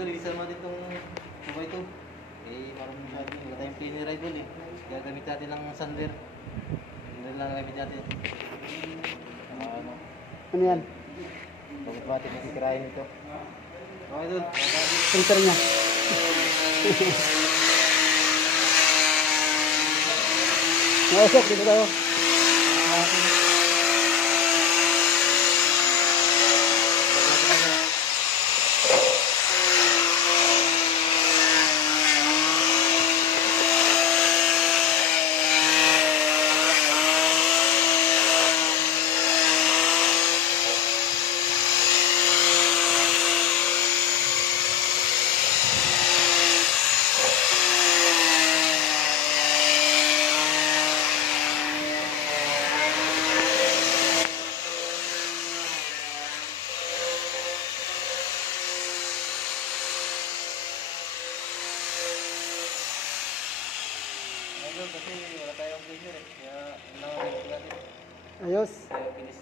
Idol, ilisan natin itong kubay ito. Eh, parang sabi, wala tayong cleaner idol eh. Kaya gamit natin ng sander. Sander lang gamit natin. Ano? Ano yan? Bakit ba natin masisirahin ito? Okay, idol. Filter niya. Nausok, dito tayo. Idol, kasi wala tayong cleaner eh. Kaya, ano, gamit natin. Ayos. Kaya, bilis.